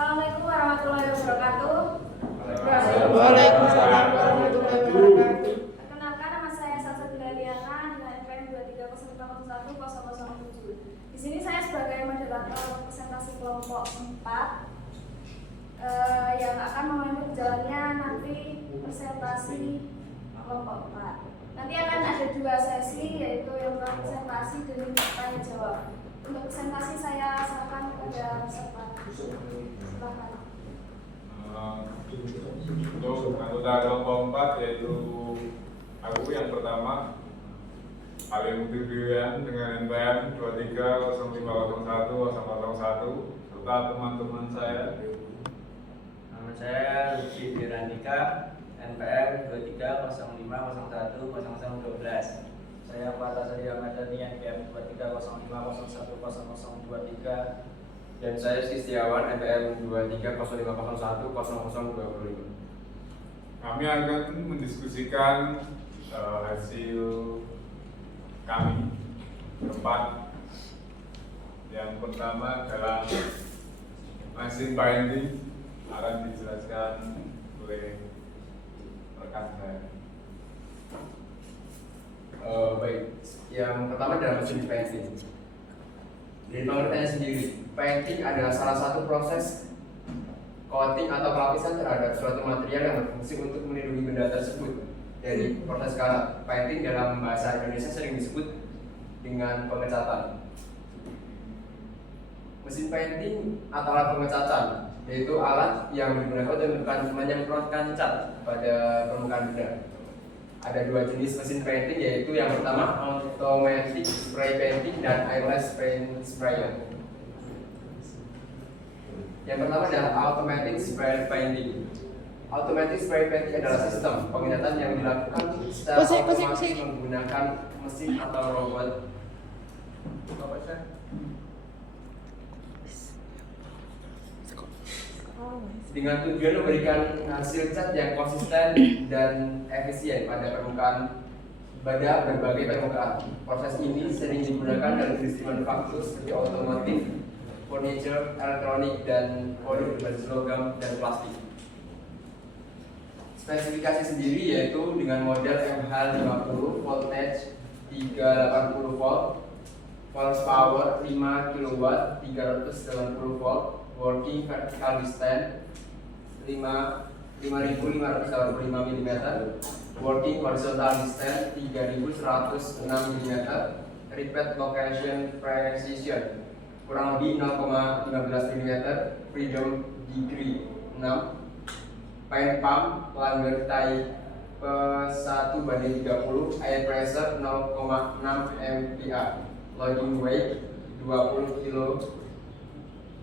Assalamualaikum warahmatullahi wabarakatuh. Waalaikumsalam warahmatullahi wabarakatuh. Perkenalkan, nama saya Salsabila Liana dengan NPM 230101007. Di sini saya sebagai moderator presentasi kelompok 4 yang akan memimpin jalannya nanti presentasi kelompok 4. Nanti akan ada 2 sesi, yaitu yang presentasi dan tanya jawab. Untuk presentasi saya serahkan kepada peserta. Silakan. Untuk anggota kelompok 4 yaitu aku yang pertama, Alim Mutirdian dengan NPM 2305010001 serta teman-teman saya. Nama saya Lutfi Dirandika, NPM 2305010012. Saya Fathasari Ahmadani, NPM 2305010023. Dan saya Sistiawan, NPM 2305010025. Kami akan mendiskusikan hasil kami keempat. Yang pertama adalah mesin binding, akan dijelaskan oleh rekan saya. Baik, yang pertama adalah mesin painting. Dari pengertiannya sendiri, painting adalah salah satu proses coating atau pelapisan terhadap suatu material yang berfungsi untuk melindungi benda tersebut dari proses karat. Painting dalam bahasa Indonesia sering disebut dengan pengecatan. Mesin painting atau alat pengecatan yaitu alat yang digunakan untuk menyemprotkan cat pada permukaan benda. Ada 2 jenis mesin painting, yaitu yang pertama automatic spray painting dan airless paint sprayer. Yang pertama adalah automatic spray painting. Automatic spray painting adalah sistem pengecatan yang dilakukan secara otomatis menggunakan mesin atau robot. Dengan tujuan memberikan hasil cat yang konsisten dan efisien pada permukaan pada berbagai permukaan. Proses ini sering digunakan dalam industri manufaktur seperti otomotif, furniture, elektronik, dan produk berbasis logam dan plastik. Spesifikasi sendiri yaitu dengan model MH50, voltage 380 volt, horsepower 5 kW, 380 volt, working vertical distance 5585 mm, working horizontal distance 3106 mm, repeat location precision kurang lebih 0,15 mm, freedom degree 6, paint pump Langer type 1/30, air pressure 0,6 MPa, loading weight 20 kg,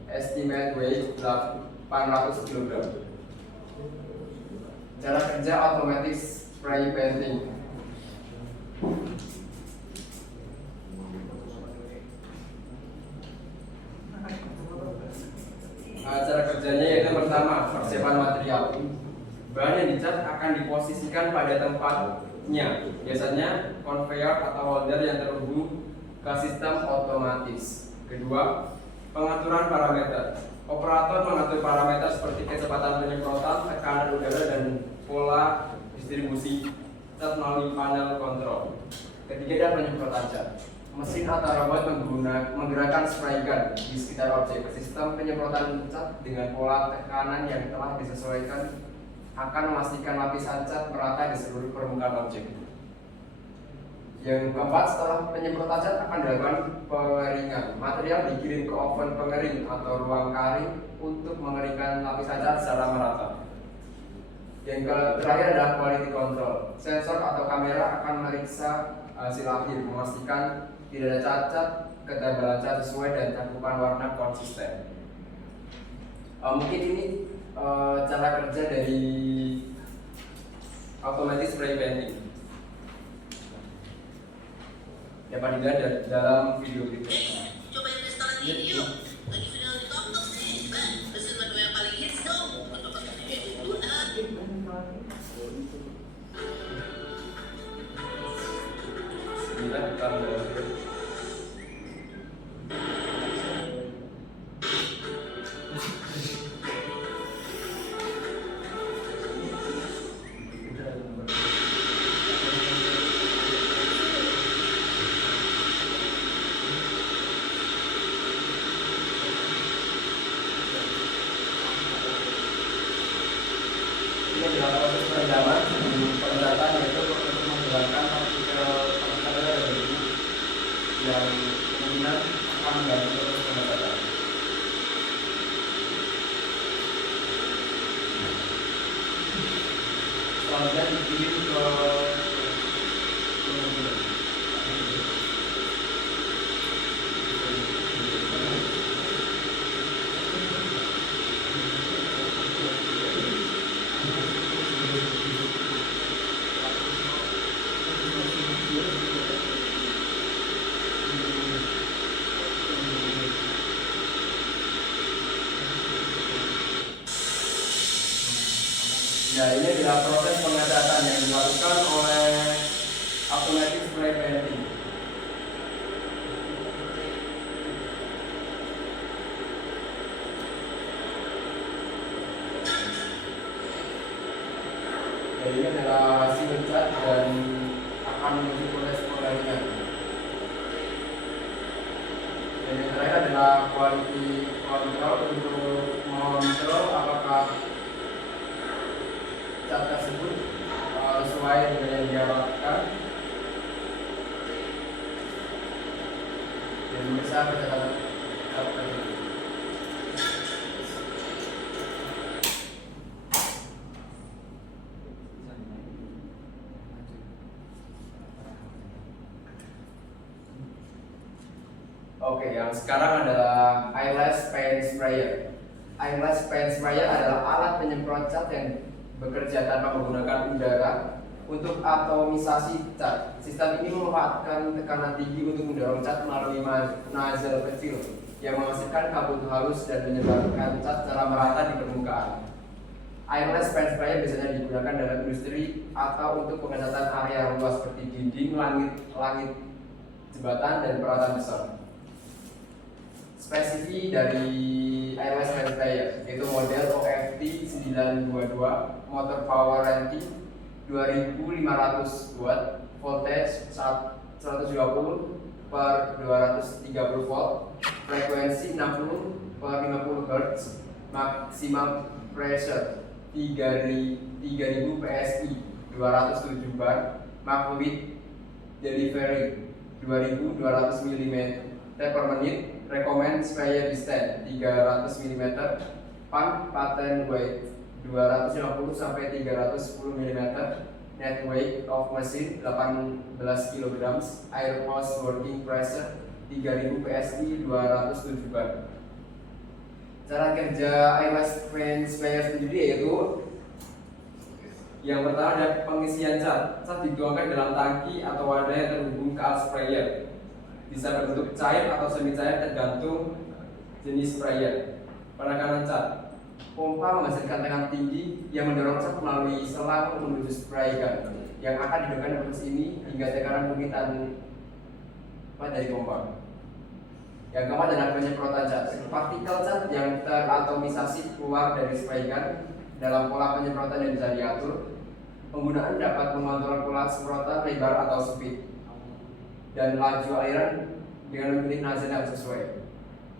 estimate weight 800 kg. Cara kerja automatic spray painting. Cara kerjanya yaitu pertama, persiapan material. Bahan yang dicat akan diposisikan pada tempatnya, biasanya conveyor atau holder yang terhubung ke sistem otomatis. Kedua, pengaturan parameter. Operator mengatur parameter seperti kecepatan penyemprotan, tekanan udara, dan pola distribusi cat melalui panel kontrol. Ketiga adalah penyemprotan cat. Mesin atau robot menggerakkan spray gun di sekitar objek. Sistem penyemprotan cat dengan pola tekanan yang telah disesuaikan akan memastikan lapisan cat merata di seluruh permukaan objek. Yang keempat, setelah penyemprotan cat akan dilakukan pengeringan. Material dikirim ke oven pengering atau ruang kering untuk mengeringkan lapisan cat secara merata. Yang terakhir adalah quality control. Sensor atau kamera akan memeriksa hasil akhir, memastikan tidak ada cacat, ketebalan cat sesuai, dan cakupan warna konsisten. Mungkin ini cara kerja dari automatic spray painting. Dapat dilihat dalam video berikut. Cobain restoran ini yuk. Lagi sudah top sih. Pesen menu yang paling hits dong. Untuk pesannya itu Kita buka dalam video. menghilangkan partikel debu yang kemungkinan akan mengganggu proses pengecatan. Selanjutnya dikirim ke Nah, ini adalah proses pengecatan yang dilakukan oleh automatic spray painting. Jadi ini adalah hasil cat dan akan menuju proses pengeringan. Dan yang terakhir adalah quality control untuk mengontrol apakah cat tersebut sesuai dengan yang diharapkan dan bisa pencatatan cat tersebut. Oke, yang sekarang adalah eyelash paint sprayer. Eyelash paint sprayer adalah alat penyemprot cat yang bekerja tanpa menggunakan udara untuk atomisasi cat. Sistem ini memanfaatkan tekanan tinggi untuk mendorong cat melalui nozzle kecil yang menghasilkan kabut halus dan menyebarkan cat secara merata di permukaan. Eyelash paint sprayer biasanya digunakan dalam industri atau untuk pengecatan area luas seperti dinding, langit, jembatan, dan peralatan besar. Spesifik dari eyelash paint sprayer yaitu model OFT 922, motor power rating 2500 watt, voltage 120 per 230 volt, frekuensi 60 per 50 Hz, maksimal pressure 3000 PSI, 207 bar, fluid delivery 2200 mm per menit. Recommend sprayer distance 300 mm, pump pattern weight 250 sampai 310 mm, net weight of machine 18 kg, air force working pressure 3000 PSI, 207 bar. Cara kerja eyelash paint sprayer sendiri yaitu yang pertama ada pengisian cat. Cat dituangkan dalam tangki atau wadah yang terhubung ke alat sprayer. Bisa berbentuk cair atau semi cair tergantung jenis sprayer. Penekanan cat. Pompa menghasilkan tekanan tinggi yang mendorong cat melalui selang menuju spray gun yang akan didorongkan ke proses ini hingga tekanan permintaan dari pompa. Yang keempat adalah penyemprotan cat. Partikel cat yang teratomisasi keluar dari spray gun dalam pola penyemprotan yang bisa diatur. Penggunaan dapat mengontrol pola semprotan lebar atau sempit dan laju aliran dengan memilih nozzle yang sesuai.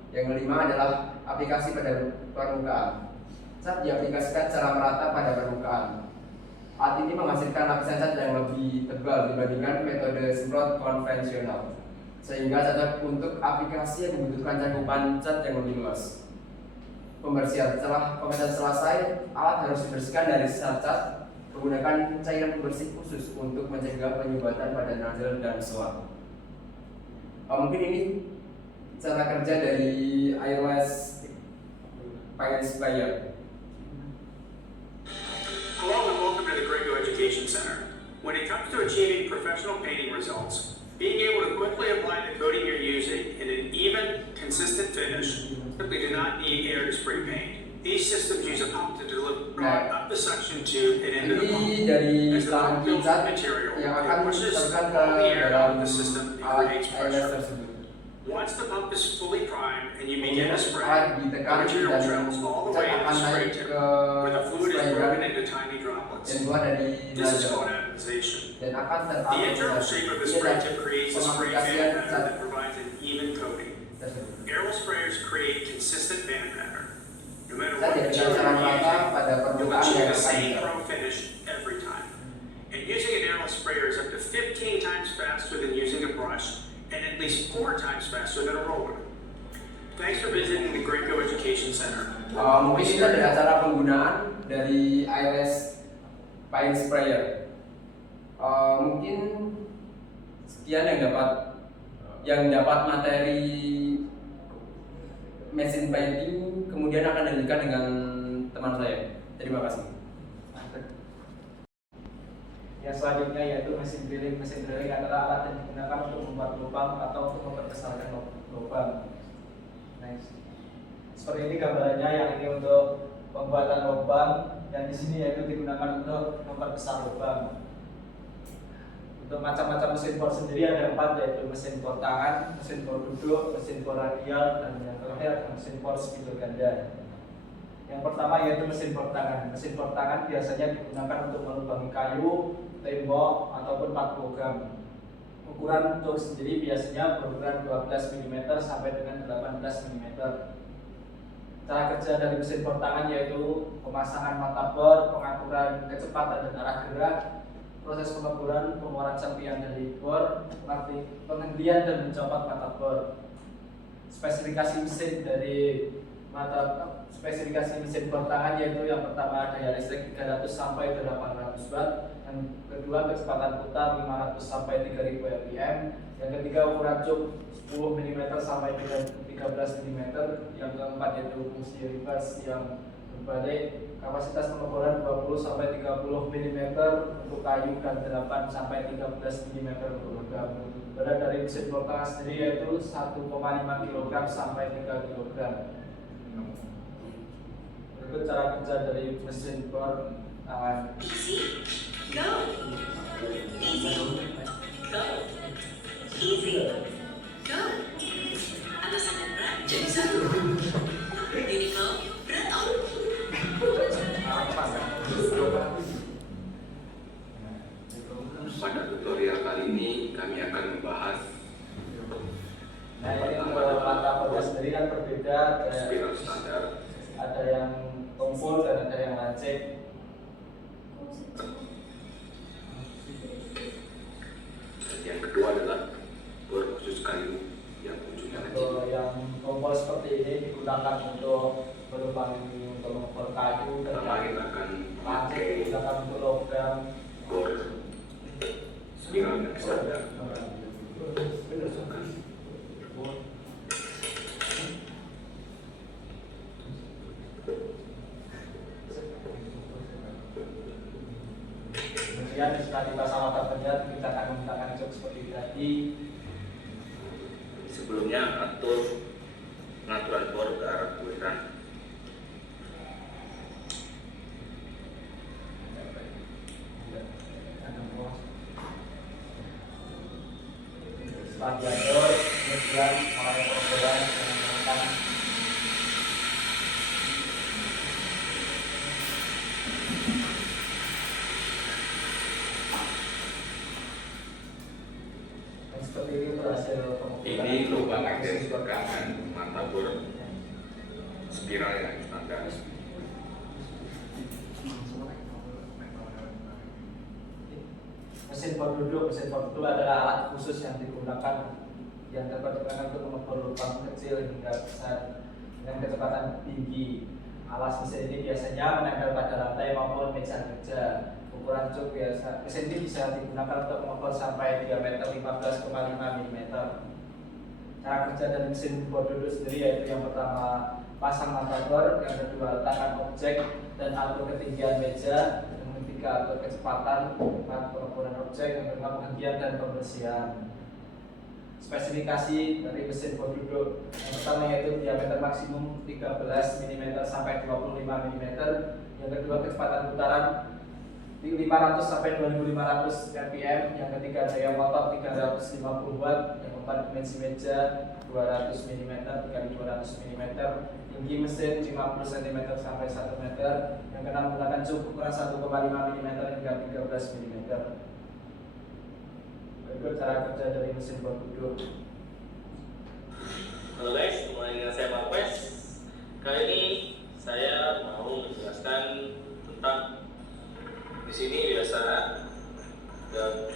Yang kelima adalah aplikasi pada permukaan. Cat diaplikasikan secara merata pada permukaan. Alat ini menghasilkan lapisan cat yang lebih tebal dibandingkan metode semprot konvensional, sehingga cocok untuk aplikasi yang membutuhkan cakupan cat yang lebih luas. Pembersihan. Setelah pengecatan selesai, alat harus dibersihkan dari sisa cat menggunakan cairan pembersih khusus untuk mencegah penyumbatan pada nozzle dan selang. Mungkin ini cara kerja dari eyelash paint sprayer. Hello and welcome to the Grego Education Center. When it comes to achieving professional painting results, being able to quickly apply the coating you're using in an even, consistent finish simply do not need air to spray paint. These systems use a pump to deliver product up the suction tube and into the pump. Ini dari As the pump tangki fills cat the material, yang it akan pushes diteruskan ke all the air out dalam of the system and alat creates eyelash pressure. tersebut. Once the pump is fully primed and you begin Kemudian to spray, alat the ditekan material dan travels all the cat way to the akan spray naik tip, ke where the fluid is spray gun broken into tiny droplets. dan keluar dari This is nozzle called atomization. dan akan The internal teratomisasi. shape of the Ini spray adalah tip creates a spray pengaplikasian band pattern cat that provides an even coating. tersebut. Airwell sprayers create consistent band pattern. No matter Cat what diberikan material secara you're merata pada using, you'll permukaan achieve yang the akan same dibuat. pro finish every time. And using an airwell sprayer is up to 4 times faster than a roller. Thanks for visiting the Graco Education Center. Mungkin itu adalah cara penggunaan dari ILS Paint Sprayer. Mungkin sekian yang dapat materi mesin painting, kemudian akan dilanjutkan dengan teman saya. Terima kasih. Yang selanjutnya yaitu mesin drilling. Mesin drilling adalah alat yang digunakan untuk membuat lubang atau untuk memperbesarkan lubang. Nice. Seperti ini gambarannya, yang ini untuk pembuatan lubang, dan di sini yaitu digunakan untuk memperbesar lubang. Untuk macam-macam mesin bor sendiri ada 4, yaitu mesin bor tangan, mesin bor duduk, mesin bor radial, dan yang terakhir mesin bor spidol ganda. Yang pertama yaitu mesin bor tangan. Mesin bor tangan biasanya digunakan untuk melubangi kayu, tembok, ataupun part logam. Ukuran untuk sendiri biasanya berukuran 12 mm sampai dengan 18 mm. Cara kerja dari mesin bor tangan yaitu pemasangan mata bor, pengaturan kecepatan dan arah gerak, proses pengeboran, pengeluaran serpihan dari bor, penghentian dan mencopot mata bor. Spesifikasi mesin bor tangan yaitu yang pertama daya listrik 300 sampai 800 watt, yang kedua kecepatan putar 500 sampai 3000 rpm, yang ketiga ukuran cuk 10 mm sampai 13 mm, yang keempat yaitu fungsi reverse yang berbalik, kapasitas pengeboran 20 sampai 30 mm untuk kayu dan 8 sampai 13 mm untuk logam. Berat dari mesin bor tangan sendiri yaitu 1,5 kg sampai 3 kg. Berikut cara kerja dari mesin bor tangan. Easy, go. Easy, go. Easy, go. Alasan dan berat jadi satu. Uniform, berat on. Pada tutorial kali ini kami akan membahas Nah, ini untuk mata bor sendiri kan berbeda, spiral standar. ada yang tumpul dan ada yang lancip. Yang kedua adalah bor khusus kayu yang ujungnya Untuk kecil. yang tumpul seperti ini digunakan untuk melubangi untuk mengukur kayu, dan Pertama kita akan lancip memakai digunakan untuk logam. bor spiral yang standar. Kemudian setelah dipasang mata berat, kita akan menggunakan jok seperti tadi. Sebelumnya atur pengaturan bor ke arah buiran. Setelah diatur, kemudian mulai pengukuran menggunakan dan seperti ini untuk hasil pengukuran. Ini lubang yang disebutkan mata bor spiral yang standar. Mesin bor duduk adalah alat khusus yang digunakan dapat digunakan untuk mengukur lubang kecil hingga besar dengan kecepatan tinggi. Alas mesin ini biasanya menempel pada lantai maupun meja kerja. Ukuran cuk biasa. Mesin ini bisa digunakan untuk mengukur sampai diameter 15,5 mm. Cara kerja dari mesin bor duduk sendiri yaitu yang pertama pasang mata bor, yang kedua letakkan objek dan atur ketinggian meja, yang ketiga atur kecepatan pengukuran objek, yang kedua penghentian dan pembersihan. Spesifikasi dari mesin bor duduk yang pertama yaitu diameter maksimum 13 mm sampai 25 mm, yang kedua kecepatan putaran 500 sampai 2500 rpm, yang ketiga daya motor 350 watt, yang keempat dimensi meja 200 mm x 200 mm, tinggi mesin 50 cm sampai 1 meter, yang keenam menggunakan cuk ukuran 1,5 mm hingga 13 mm. Berikut cara kerja dari mesin bor duduk. Halo guys, kembali dengan saya Marques. Kali ini saya mau menjelaskan tentang di sini biasa dan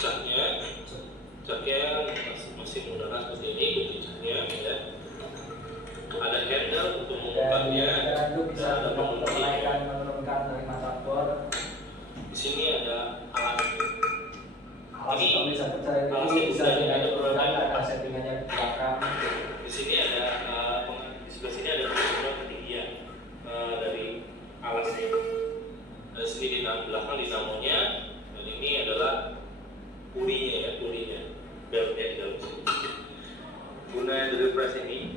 catnya ada handle untuk Dan membukannya, itu bisa dan ada untuk pengunci. menaikkan menurunkan dari mata bor. Di sini ada alat Alas Ini kalau bisa kerja alas itu yang bisa sudah dinaikkan, ada ada settingannya di belakang. di sini ada di sebelah sini ada pengukur ketinggian dari alasnya. Dan sini di belakang dinamonya, dan ini adalah pulinya ya, pulinya beltnya di dalam sini. Gunanya dari press ini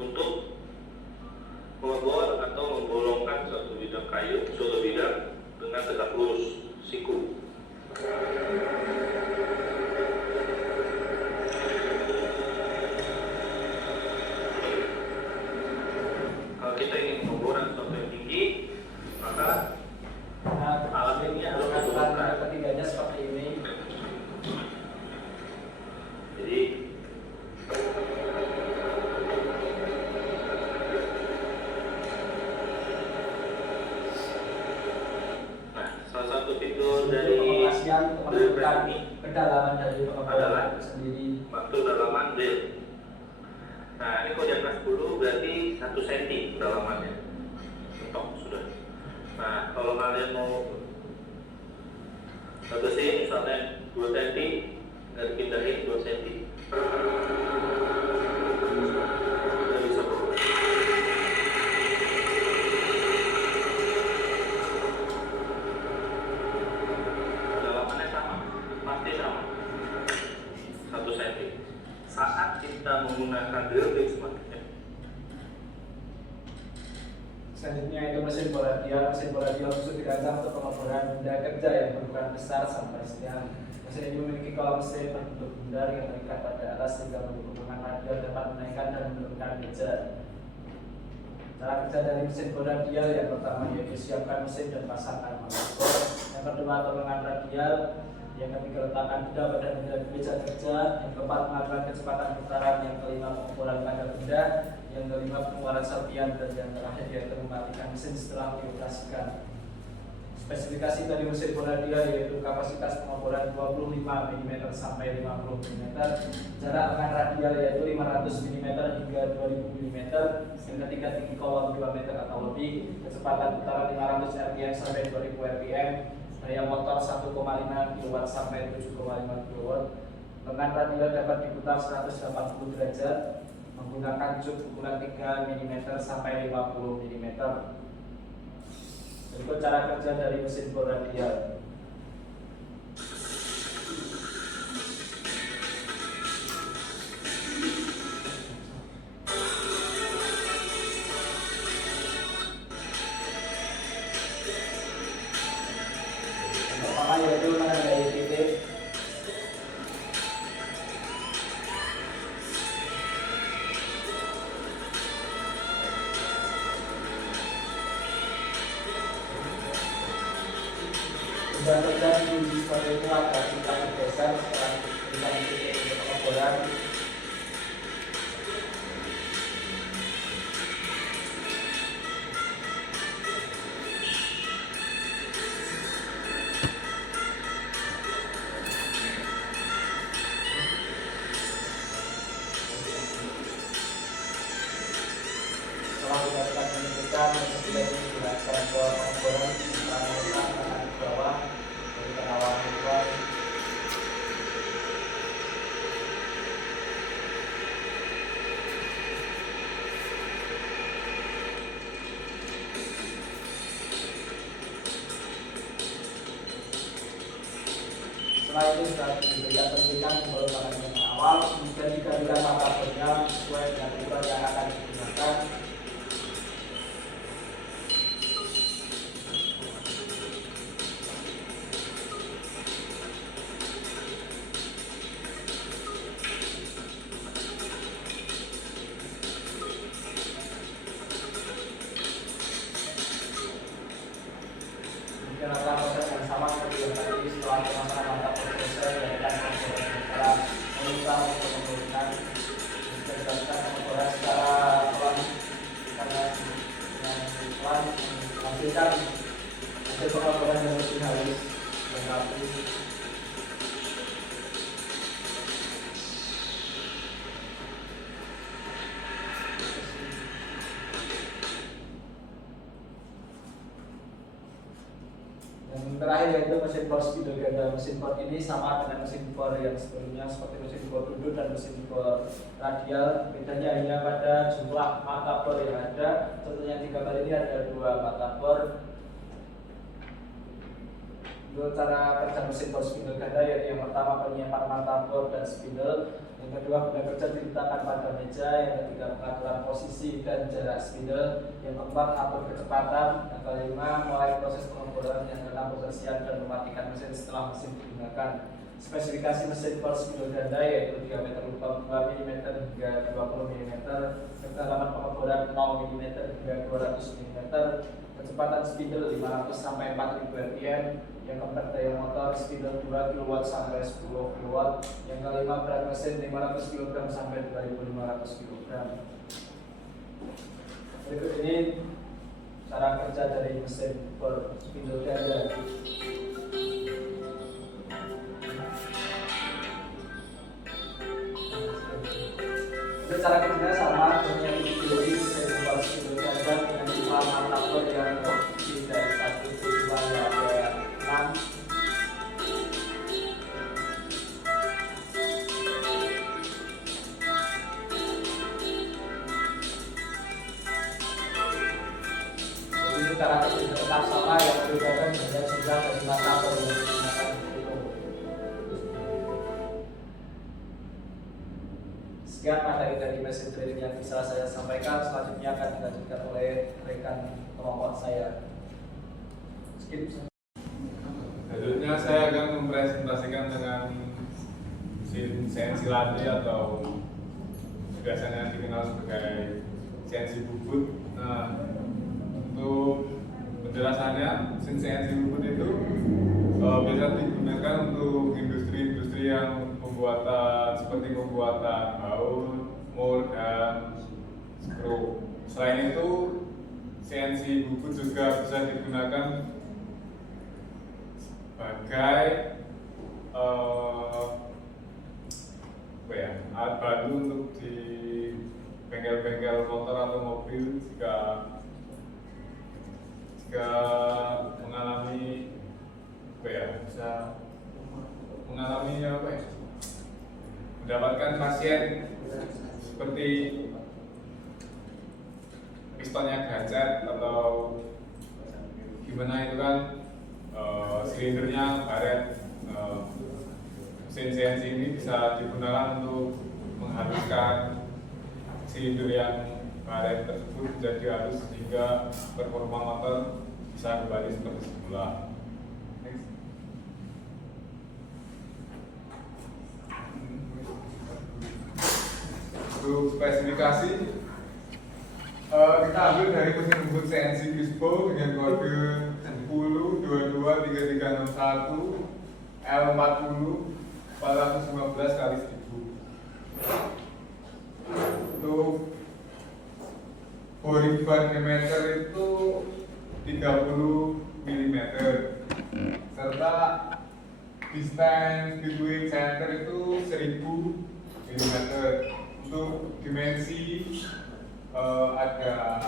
untuk mengebor atau membolongkan suatu bidang kayu, suatu bidang dengan tegak lurus siku. Kalau kita ingin pengeboran suatu yang tinggi, maka Nah, alat ini harus dengan diturunkan. ketiganya seperti ini. Jadi nah, salah satu fitur dari Pengoperasian dari press menentukan ini kedalaman dari adalah pengeboran itu sendiri. waktu dalaman drill. Nah, ini kalau di atas 10 berarti 1 cm kedalamannya. Mentok sudah. Nah, kalau kalian mau batasin misalnya 2 cm, nggak dipindahin 2 cm. Udah bisa. Kedalamannya sama, pasti sama. 1 cm. Saat kita menggunakan drill bit selanjutnya, Selanjutnya itu mesin bor radial. Mesin bor radial khusus dirancang untuk pengeboran benda kerja yang berukuran besar sampai sedang. Mesin ini memiliki kolom mesin berbentuk bundar yang terikat pada alas sehingga mendukung lengan radial dapat menaikkan dan menurunkan beja. Cara kerja dari mesin bor radial yang pertama yaitu siapkan mesin dan pasangkan magnetron bor. Yang kedua atau lengan radial. Yang ketiga letakkan benda pada benda beja kerja. Yang keempat mengaturkan kecepatan putaran. Yang kelima pengukuran pada benda. Yang kelima pengeluaran serpian, dan yang terakhir yaitu mematikan mesin setelah dioperasikan. Spesifikasi dari mesin bor radial yaitu kapasitas pengeboran 25 mm sampai 50 mm, jarak lengan radial yaitu 500 mm hingga 2000 mm, yang ketiga tinggi kolom 2 meter atau lebih, kecepatan putaran 500 rpm sampai 2000 rpm, daya motor 1,5 kW sampai 7,5 kW. Lengan radial dapat diputar 180 derajat menggunakan juk ukuran 3 mm sampai 50 mm. Berikut cara kerja dari mesin bor radial. Yang pertama yaitu menandai titik. Dan terjadi di seperti itu agar kita bergeser setelah kita titik untuk pengeboran. Setelah dilakukan penyuntikan, kemudian dijelaskan ke pengeboran menggunakan kanan ke bawah dari penawar keluar. Setelah itu sudah diberikan pendidikan pembelokan yang awal, kemudian digantikan mata bornya sesuai dengan ukuran yang akan digunakan. Kemudian adalah proses yang sama seperti yang tadi, setelah pemasangan mata selesai dilakukan pengeboran secara mengulang untuk menurunkan. Kita dilakukan pengeboran secara pelan karena dengan pelan menghasilkan hasil pengeboran yang lebih halus dan rapi. terakhir yaitu mesin bor spidol ganda. Mesin bor ini sama dengan mesin bor yang sebelumnya seperti mesin bor duduk dan mesin bor radial. Bedanya hanya pada jumlah mata bor yang ada. Contohnya di gambar ini ada 2 mata bor. Untuk cara kerja mesin bor spidol ganda yaitu yang pertama penyiapan mata bor dan spidol, yang kedua benda kerja diletakkan pada meja, yang ketiga pengaturan posisi dan jarak spidol, yang keempat atur kecepatan, yang kelima mulai proses pengeboran, yang keenam pembersihan dan mematikan mesin setelah mesin digunakan. Spesifikasi mesin bor spidol ganda yaitu diameter lubang 2 mm hingga 20 mm, kedalaman pengeboran 0 mm hingga 200 mm, kecepatan spidol 500 sampai 4000 rpm, yang keempat daya motor spidol 2 kW sampai 10 kW, yang kelima berat mesin 500 kg sampai 2500 kg. Berikut ini cara kerja dari mesin bor spidol ganda. Untuk cara kerja sama dengan teori mesin bor spidol ganda dengan jumlah mata bor yang terdiri dari 1 jumlah yang ada 6. Jadi cara kerja tetap sama, yang berbeda hanya jumlah dari mata bor yang digunakan itu. Sekian materi dari mesin drilling yang bisa saya sampaikan. Selanjutnya akan dilanjutkan oleh rekan kelompok saya. Skip. Selanjutnya saya akan mempresentasikan dengan mesin CNC latih atau biasanya dikenal sebagai CNC bubut. Nah, untuk penjelasannya, mesin CNC bubut itu biasa digunakan untuk industri-industri yang pembuatan seperti pembuatan baut, mold, dan skru. Selain itu, CNC bubut juga bisa digunakan sebagai alat bantu untuk di bengkel-bengkel motor atau mobil jika mengalami bisa mengalami mendapatkan pasien seperti pistonnya gacet atau gimana itu kan, silindernya karet. Mesin CNC ini bisa digunakan untuk menghaluskan silinder yang karet tersebut menjadi halus sehingga performa motor bisa kembali seperti semula. Untuk spesifikasi, kita ambil dari mesin bubut CNC Crispo dengan kode 10-22-3361 L40 415 kali 1000. Untuk boring bar diameter itu 30 mm, serta distance between center itu 1000 mm. Untuk dimensi ada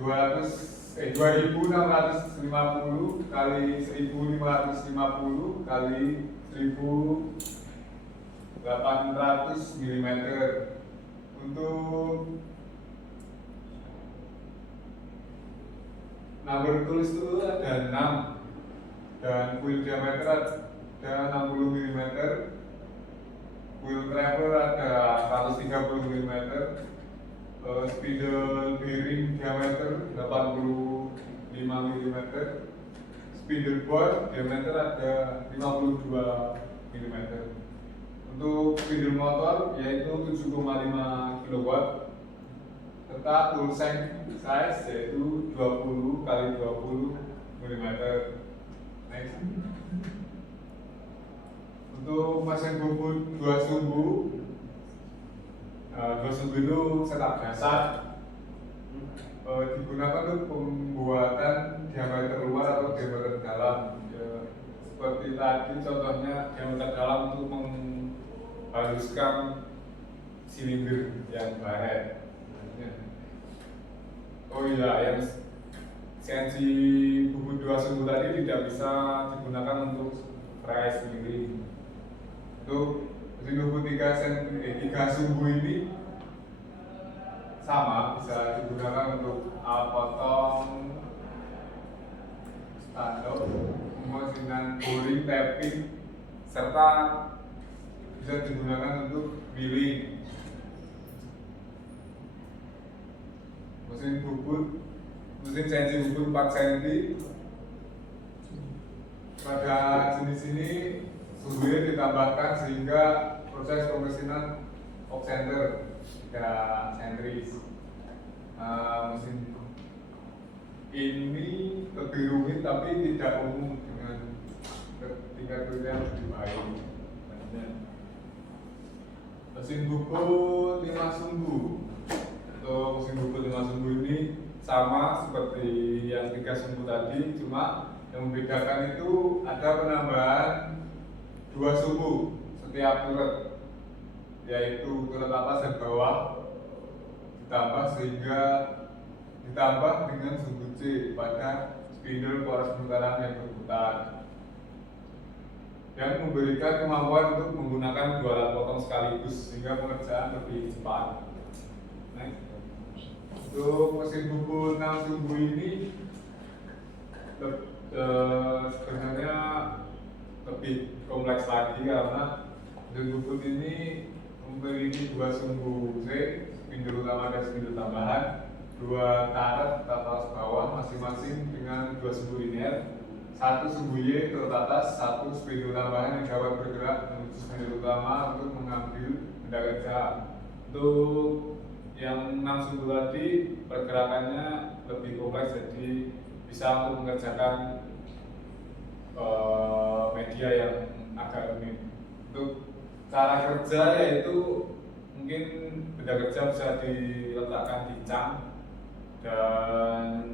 2650 kali 1550 kali 1800 mm. Untuk number tools itu ada 6 dan wheel diameter ada 60 mm, wheel travel ada 130 mm, spindle bearing diameter 85 mm, spindle bore diameter ada 52 mm. Untuk spindle motor yaitu 7,5 kW, serta tool size yaitu 20 kali 20 mm. Next. Untuk mesin bubut 2 sumbu, 2 sumbu itu setup dasar, digunakan untuk pembuatan diameter luar atau diameter dalam. Seperti tadi contohnya diameter dalam untuk menghaluskan silinder yang baret. Oh iya, yang CNC buku 2 sumbu tadi tidak bisa digunakan untuk fry sendiri. Untuk mesin buku 3 sumbu ini sama, bisa digunakan untuk alat potong, standar, pemosinan boring, tapping, serta bisa digunakan untuk milling. Mesin CNC buku 4 cm pada jenis ini sumbunya ditambahkan sehingga proses pemesinan off center tidak sentris. Mesin ini lebih rumit tapi tidak umum dengan tingkat kerja yang lebih baik. Mesin buku 5 sumbu. Untuk mesin buku 5 sumbu ini sama seperti yang 3 sumbu tadi, cuma yang membedakan itu ada penambahan 2 sumbu setiap turret, yaitu turret atas dan bawah ditambah dengan sumbu C pada spindle poros pemutaran yang berputar, yang memberikan kemampuan untuk menggunakan 2 alat potong sekaligus sehingga pengerjaan lebih cepat. Untuk mesin buku 6 sumbu ini sebenarnya lebih kompleks lagi karena mesin buku ini memiliki 2 sumbu C, spindle utama dan spindle tambahan, 2 turret atas bawah masing-masing dengan 2 sumbu linear, 1 sumbu Y turret atas, 1 spindle tambahan yang dapat bergerak menuju spindle utama untuk mengambil benda kerja. Untuk yang 6 sumbu tadi pergerakannya lebih kompleks, jadi bisa untuk mengerjakan media yang agak rumit. Untuk cara kerja yaitu mungkin benda kerja bisa diletakkan di cam dan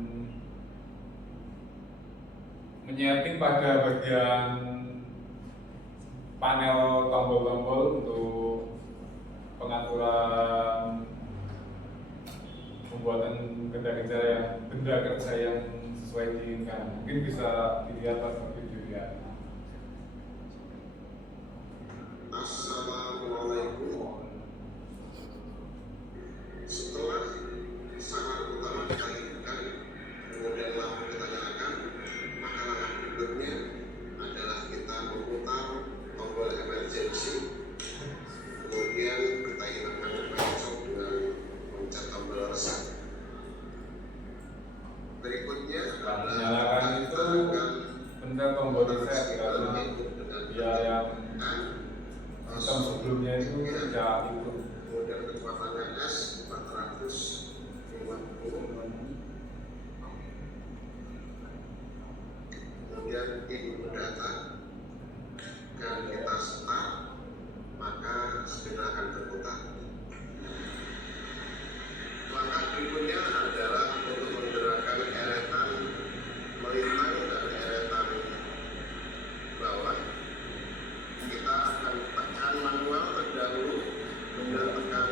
menyeting pada bagian panel tombol-tombol untuk pengaturan pembuatan benda kerja yang sesuai diinginkan. Mungkin bisa dilihat pada video ya. Assalamualaikum. Setelah sangat utama kita hidupkan, kemudian lampu kita nyalakan, maka langkah berikutnya adalah kita memutar tombol emergency. Kemudian kita hidupkan pencet dengan mencet tombol reset. Berikutnya Menyalakan itu pencet tombol reset karena dia yang sistem sebelumnya itu tidak itu. kemudian kecepatannya S 450, kemudian input data dan kita start, maka spindle akan berputar. Langkah berikutnya adalah untuk menggerakkan eretan melintang dan eretan bawah. Kita akan tekan manual terdahulu, kemudian tekan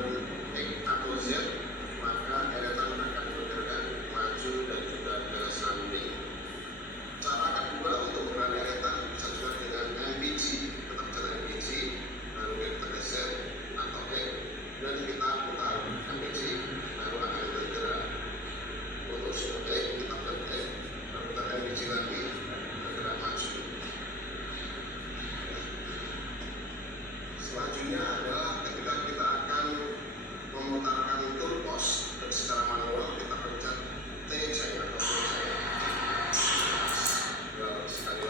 X atau Z, maka eretan akan bergerak maju dan juga ke samping. Cara kedua untuk menggerakkan eretan bisa juga dengan MPG, tetap jalan MPG, lalu kita geser atau X, dan kita putar MPG, lalu akan bergerak. Untuk sudah X, kita putar X, lalu putar MPG lagi, bergerak maju. Selanjutnya adalah ketika kita akan memutarkan toolbox dan secara manual kita pencet T atau T. Sekali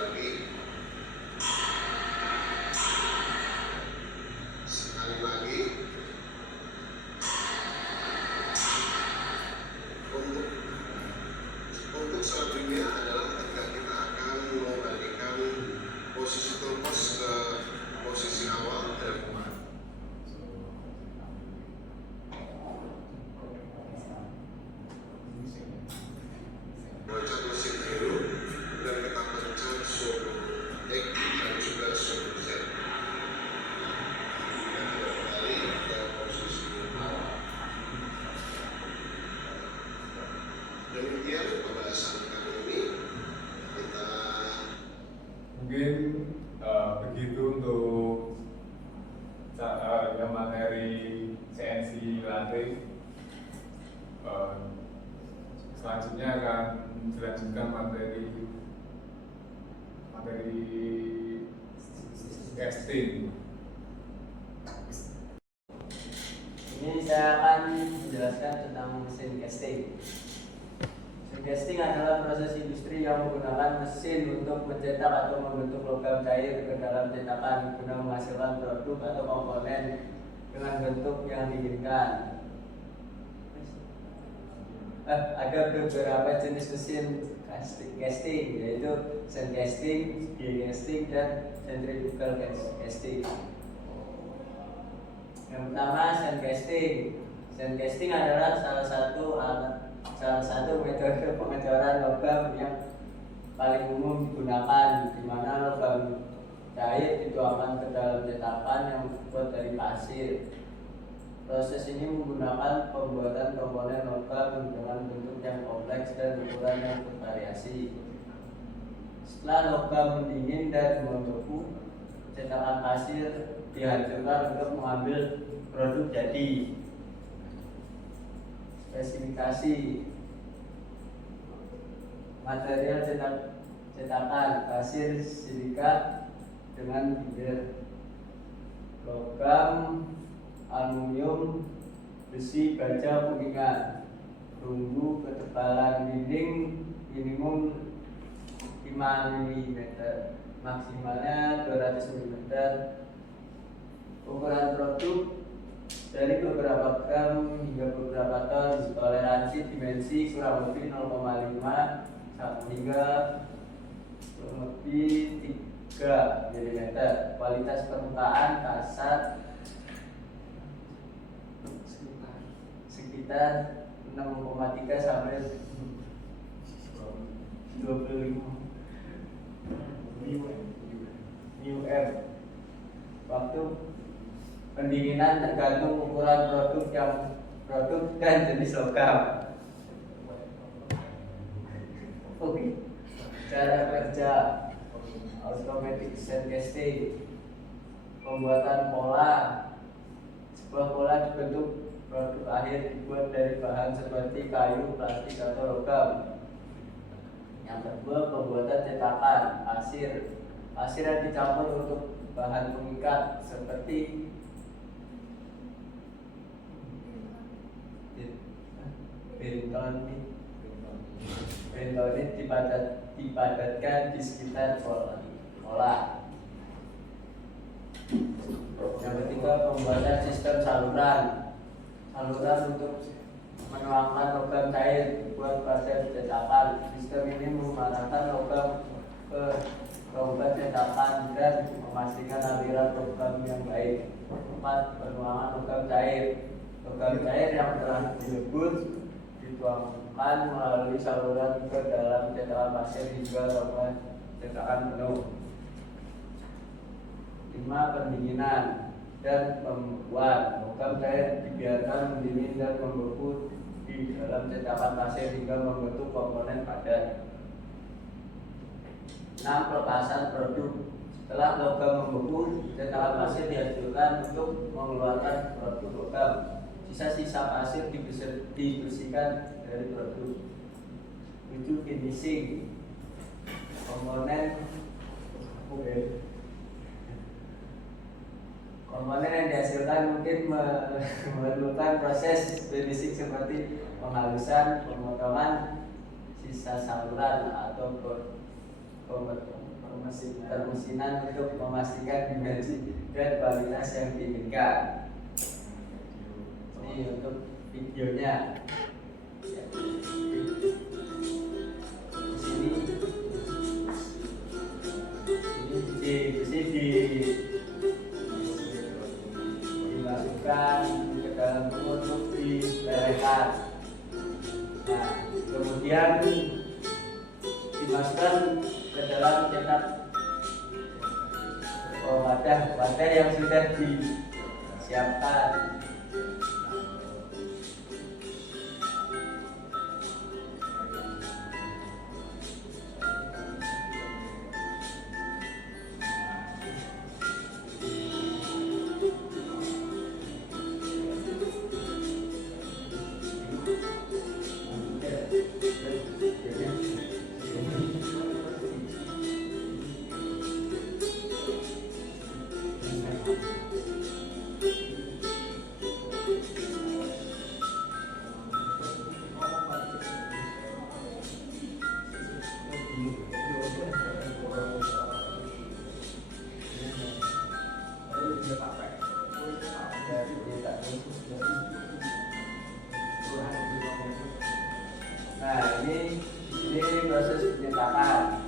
lagi. Untuk selanjutnya adalah ketika kita akan mengembalikan posisi toolbox ke posisi awal dan pencet mesin biru dan kita pencet sumbu X dan juga sumbu Z. Kembali ke posisi awal. Demikian pembahasan kami. selanjutnya akan dilanjutkan materi casting. Ini saya akan menjelaskan tentang mesin casting. Mesin casting adalah proses industri yang menggunakan mesin untuk mencetak atau membentuk logam cair ke dalam cetakan guna menghasilkan produk atau komponen dengan bentuk yang diinginkan. Ada beberapa jenis mesin casting, yaitu sand casting, die casting, dan centrifugal casting. Yang pertama, sand casting. Sand casting adalah salah satu metode pengecoran logam yang paling umum digunakan, di mana logam cair dituangkan ke dalam cetakan yang terbuat dari pasir. Proses ini menggunakan pembuatan komponen logam dengan bentuk yang kompleks dan ukuran yang bervariasi. Setelah logam mendingin dan membeku, cetakan pasir dihancurkan untuk mengambil produk jadi. Spesifikasi material cetakan pasir silika dengan bibir logam, aluminium, besi, baja, kuningan, perunggu, ketebalan dinding minimum 5 mm, maksimalnya 200 mm. Ukuran produk dari beberapa gram hingga beberapa ton. Toleransi dimensi kurang lebih 0,5 hingga kurang lebih 3 mm. Kualitas permukaan kasar sekitar 6,3 sampai 25 μm. Waktu pendinginan tergantung ukuran produk dan jenis logam. Oke. Cara kerja automatic sand casting. Pembuatan pola. Sebuah pola dibentuk, produk akhir dibuat dari bahan seperti kayu, plastik, atau logam. Yang kedua, pembuatan cetakan pasir. Pasir yang dicampur untuk bahan pengikat seperti bentonit dipadatkan di sekitar pola. Yang ketiga, pembuatan sistem saluran untuk menuangkan logam cair dibuat pada cetakan. Sistem ini mengarahkan logam ke rongga cetakan dan memastikan aliran logam yang baik. 4. Penuangan logam cair. Logam cair yang telah dilebur dituangkan melalui saluran ke dalam cetakan pasir hingga rongga cetakan penuh. 5. Pendinginan dan pembuat. Logam cair dibiarkan mendingin dan membeku di dalam cetakan pasir hingga membentuk komponen padat. 6. Pelepasan produk. Setelah logam membeku, cetakan pasir dihancurkan untuk mengeluarkan produk logam. Sisa-sisa pasir dibersihkan dari produk. 7. Finishing. Komponen yang dihasilkan mungkin memerlukan proses finishing seperti penghalusan, pemotongan sisa saluran, atau permesinan untuk memastikan dimensi dan kualitas yang diinginkan. Ini untuk videonya. Dimasukkan ke dalam tubuh untuk dilelehkan. Nah, kemudian dimasukkan ke dalam cetak wadah yang sudah disiapkan. cetakan.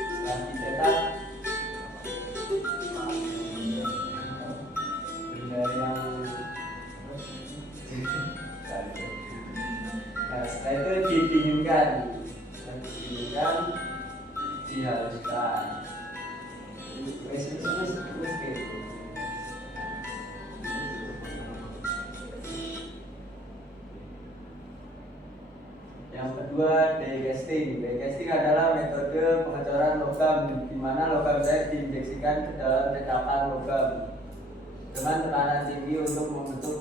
Setelah dicetak, benda yang nah, setelah itu didinginkan, dihaluskan. Wes gitu. Yang kedua, die-casting. Die-casting adalah metode pengecoran logam di mana logam cair diinjeksikan ke dalam cetakan logam dengan tekanan tinggi untuk membentuk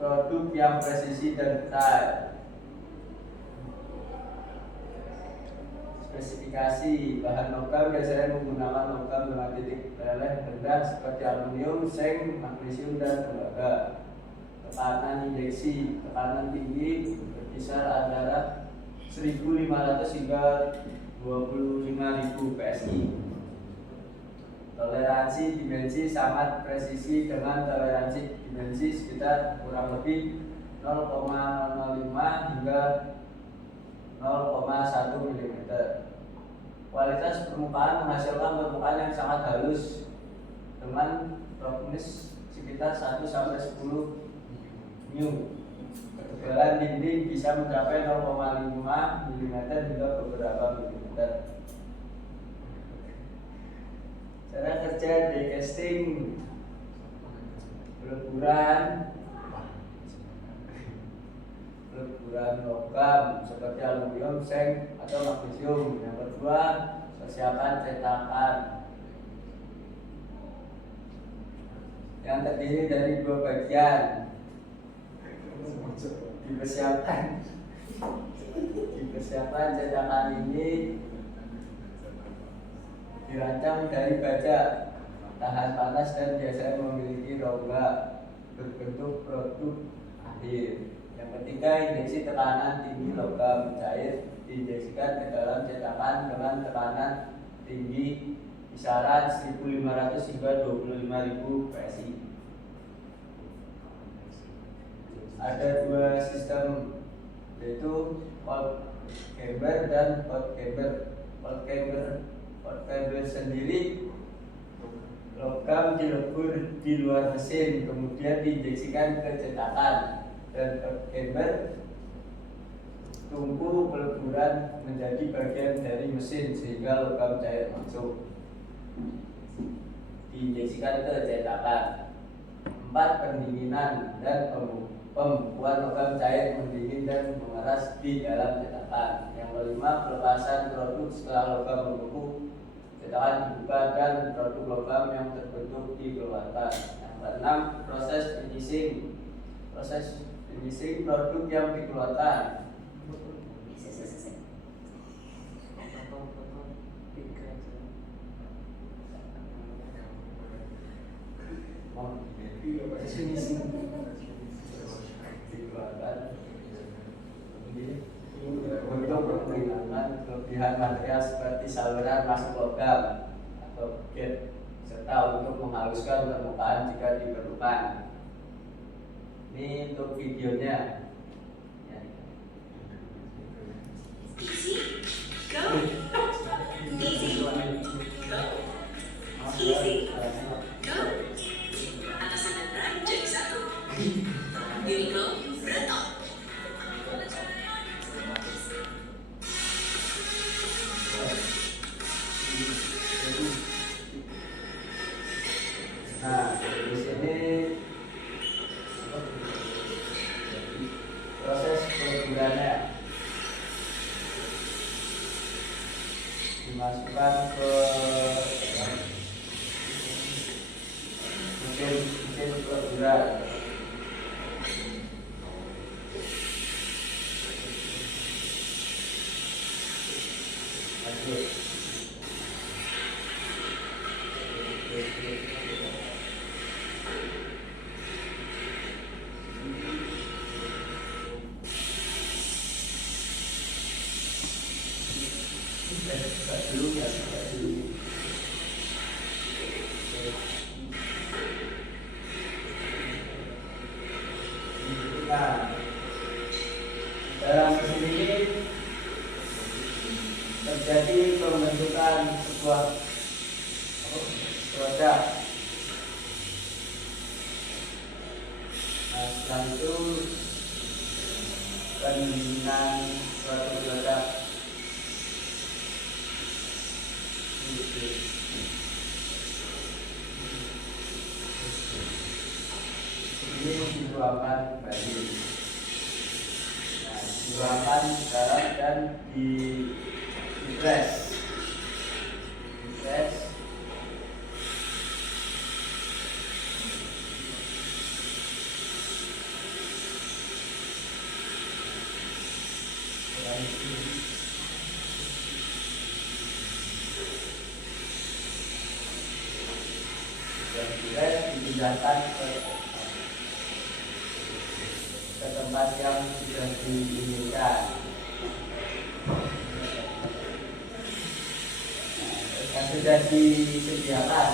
produk yang presisi dan ketat. Spesifikasi bahan logam biasanya menggunakan logam dengan titik leleh rendah seperti aluminium, seng, magnesium, dan tembaga. Tekanan injeksi tekanan tinggi berkisar antara 1.500 hingga 25.000 PSI. Toleransi dimensi sangat presisi dengan toleransi dimensi sekitar kurang lebih 0,05 hingga 0,1 mm. Kualitas permukaan menghasilkan permukaan yang sangat halus dengan roughness sekitar 1-10 μ. Ketebalan dinding bisa mencapai 0,5 mm hingga beberapa milimeter. Cara kerja die-casting: peleburan logam seperti aluminium, seng, atau magnesium. Yang kedua, persiapan cetakan yang terdiri dari 2 bagian. Dipersiapkan cetakan ini dirancang dari baja tahan panas dan biasanya memiliki rongga berbentuk produk akhir. Yang ketiga, injeksi tekanan tinggi logam cair diinjeksikan ke dalam cetakan dengan tekanan tinggi kisaran 1.500 hingga 25.000 PSI. Ada 2 sistem, yaitu cold chamber dan hot chamber. Hot chamber sendiri logam dilebur di luar mesin kemudian diinjeksikan ke cetakan, dan hot chamber tungku peleburan menjadi bagian dari mesin sehingga logam cair masuk diinjeksikan ke cetakan. 4. Pendinginan dan pembukuan logam cair mendingin dan mengeras di dalam cetakan. Yang kelima, pelepasan produk setelah logam membeku, cetakan dibuka dan produk logam yang terbentuk dikeluarkan. Yang keenam, proses finishing. Proses finishing produk yang dikeluarkan. Dikeluarkan untuk menghilangkan kelebihan material seperti saluran masuk logam atau gate, serta untuk menghaluskan permukaan jika diperlukan. Ini untuk videonya. Easy, go. Easy, go. Easy, go. Atasan dan berat jadi satu. Uniqlo, berat. Nah, di sini proses peleburannya dimasukkan ke mesin peleburan. Lanjut. Dulu ya, dulu. terjadi pembentukan sebuah produk. Nah, setelah itu pendinginan suatu produk. Ini dituangkan kembali. Nah, dituangkan garam dan di press. Dan dipindahkan ke tempat yang sudah diinginkan. Yang sudah disediakan.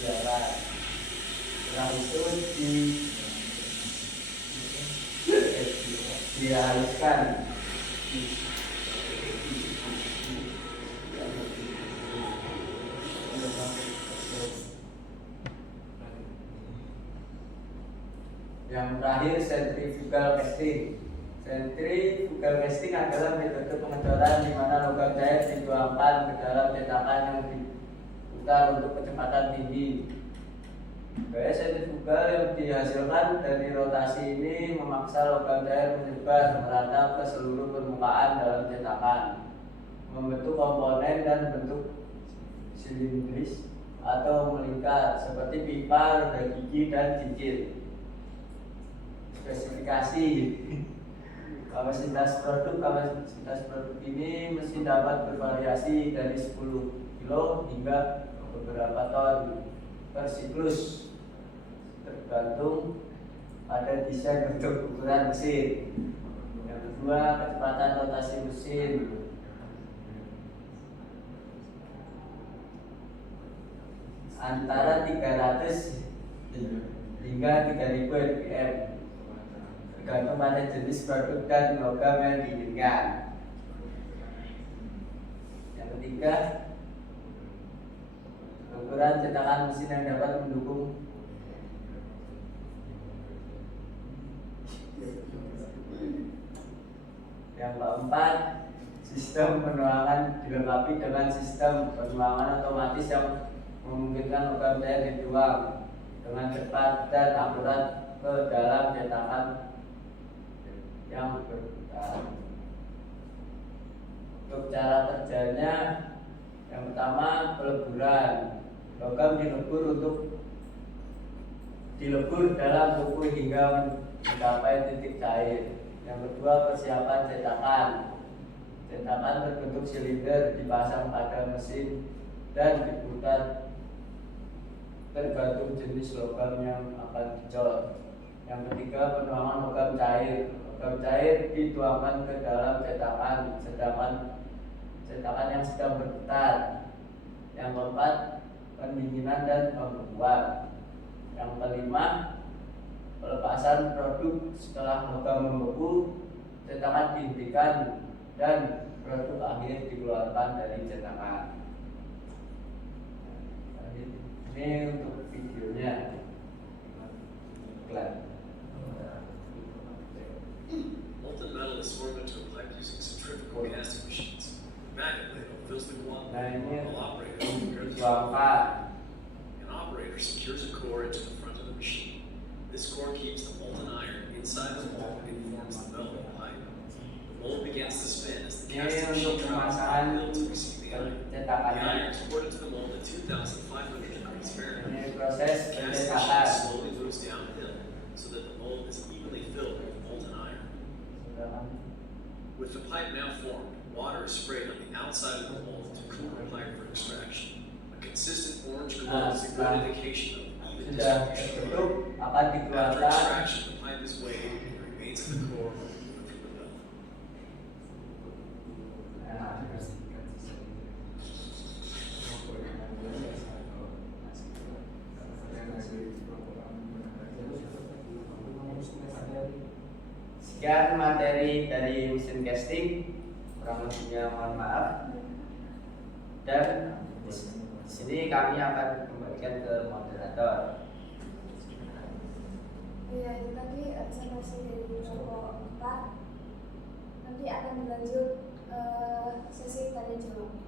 Setelah itu dihaluskan. Yang terakhir, centrifugal casting. Centrifugal casting adalah metode pengecoran di mana logam cair dituangkan ke dalam cetakan yang diputar untuk kecepatan tinggi. Gaya sentrifugal yang dihasilkan dari rotasi ini memaksa logam cair menyebar merata ke seluruh permukaan dalam cetakan, membentuk komponen dan bentuk silindris atau melingkar seperti pipa, roda gigi, dan cincin. Spesifikasi kapasitas produk ini mesin dapat bervariasi dari 10 kilo hingga beberapa ton per siklus, tergantung pada desain untuk ukuran mesin. Yang kedua, kecepatan rotasi mesin. Antara 300 hingga 3000 rpm, tergantung pada jenis produk dan logam yang diinginkan. Yang ketiga, ukuran cetakan mesin yang dapat mendukung. Yang keempat, sistem penuangan dilengkapi dengan sistem penuangan otomatis yang memungkinkan logam cair dituang dengan cepat dan akurat ke dalam cetakan yang berputar. Untuk cara kerjanya, yang pertama, peleburan. Logam dilebur dalam tuku hingga mencapai titik cair. Yang kedua, persiapan cetakan. Cetakan berbentuk silinder dipasang pada mesin dan diputar tergantung jenis logam yang akan dicor. Yang ketiga, penuangan logam cair. Logam cair dituangkan ke dalam cetakan, cetakan yang sedang berputar. Yang keempat, pendinginan dan pembekuan. Yang kelima, pelepasan produk setelah logam membeku, cetakan dihentikan dan produk akhir dikeluarkan dari cetakan. Ini untuk videonya. Molten metal is formed into a pipe using centrifugal casting machines. Magnet ladle fills the guano while operators prepare the truck. An operator secures a core into the front of the machine. This core keeps the molten iron inside the mold and forms the metal pipe. The mold begins to spin as the casting machine travels down the mill to receive the iron. The iron is poured into the mold at 2,500 degrees Fahrenheit. The casting machine slowly moves downhill so that the mold is evenly filled with molten iron. With the pipe now formed, water is sprayed on the outside of the mold to cool the pipe for extraction. A consistent orange glow is a good indication of even distribution. After extraction, the pipe is weighed and remains in the core from the mill. Sekian materi dari mesin casting. kurang lebihnya mohon maaf. Dan di sini kami akan kembalikan ke moderator. Ya, itu tadi presentasi dari kelompok 4. Nanti akan berlanjut sesi tanya jawab.